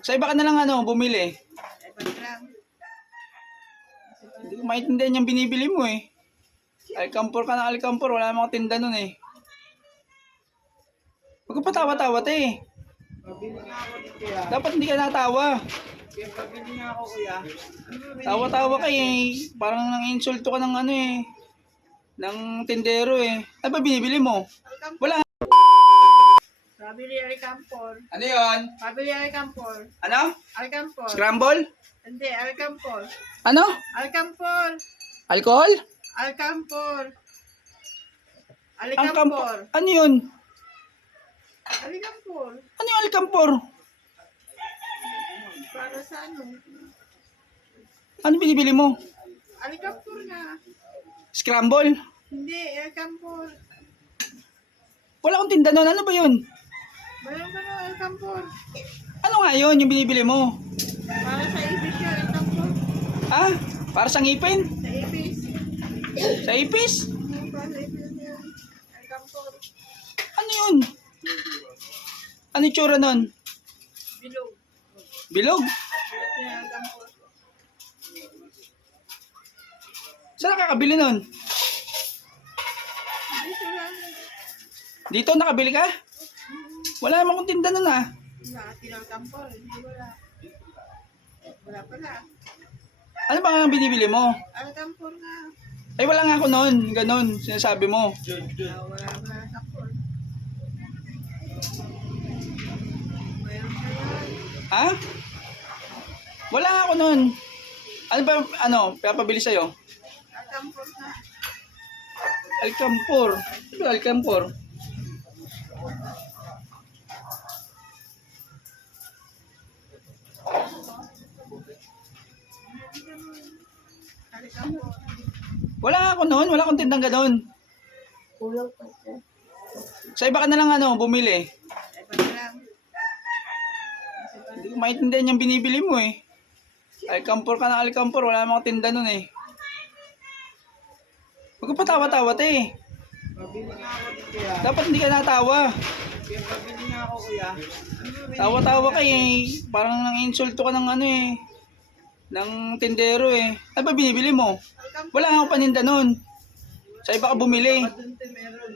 Sa iba ka na lang bumili. Pag lang. Hindi ko maintindihan yung binibili mo eh. Alcampor ka na alcampor, wala namang tinda nun eh. Huwag ka patawa-tawa te. Pabili nga ako ni kuya. Dapat hindi ka natawa. Kaya pabili nga ako kuya. Tawa-tawa ka eh. Parang nang-insulto ka ng ng tindero eh. Ano ba binibili mo? Wala. Pabili Alcampor. Ano yun? Pabili Alcampor. Ano? Alcampor. Scramble? Hindi, Alcampor. Ano? Alcampor. Alcohol? Alcampor. Alcampor. Alcampor. Ano yun? Alcampor. Ano yung alcampor? Para sa ano? Ano binibili mo? Alcampor nga. Scramble? Hindi, Alcampor. Wala akong tinda nun. Ano ba yun? Mayroon ka na Alcampor. Ano nga yun yung binibili mo? Para sa ibis yun, Alcampor. Ha? Para sa ngipin? Sa ibis. Sa ipis? Para sa ibis yun. Alcampor. Ano yun? Ano yung tsura nun? Bilog. Bilog? Kaya Alcampor. Saan nakakabili nun? Dito lang. Dito nakabili ka? Wala namang akong tinda nun ah. Natin Alcampor. Hindi wala. Wala pala. Ano ba ang binibili mo? Alcampor nga. Ay wala nga ako nun. Ganon, sinasabi mo. Wala Alcampor. Mayroon ka yan. Ha? Wala nga ako nun. Ano ba, pinapabili sa'yo? Alcampor nga. Alcampor. Ano ba alcampor? Alcampor. Wala nga ako nun. Wala akong tindang ganon. Kulang pa siya. Sa iba ka na lang bumili. Pag lang. Hindi ko maintindihan yung binibili mo eh. Alcampor ka na alcampor. Wala namang tinda nun eh. Huwag ka patawa-tawa te. Pabili nga ako ni kuya. Dapat hindi ka natawa. Kaya pabili nga ako kuya. Tawa-tawa ka eh. Parang nang-insulto ka ng ng tindero eh. Ano ba binibili mo? Alcampor. Wala nga akong paninda nun. Sa iba ka bumili. Doon te meron.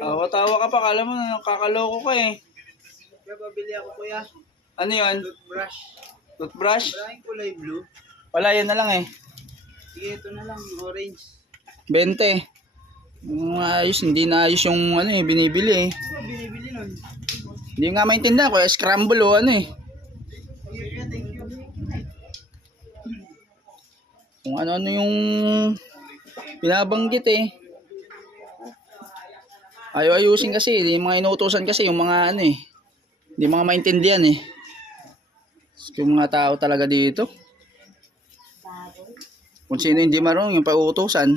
Tawa-tawa ka pa. Kala mo nakakaloko ka eh. Kaya pabili ako kuya. Ano yun? Toothbrush. Toothbrush? Maraming kulay blue. Wala yan na lang eh. Sige, ito na lang. Orange. 20. Ayos, hindi na ayos yung binibili eh. Ano ba binibili nun? Hindi nga maintindihan ko, scramble o eh. Sige kuya, thank you. Kung ano-ano yung binabanggit eh. Ayaw ayusin kasi, yung mga inuutosan kasi, yung mga hindi mga maintindihan eh. Yung mga tao talaga dito. Kung sino hindi marunong, yung pauutosan.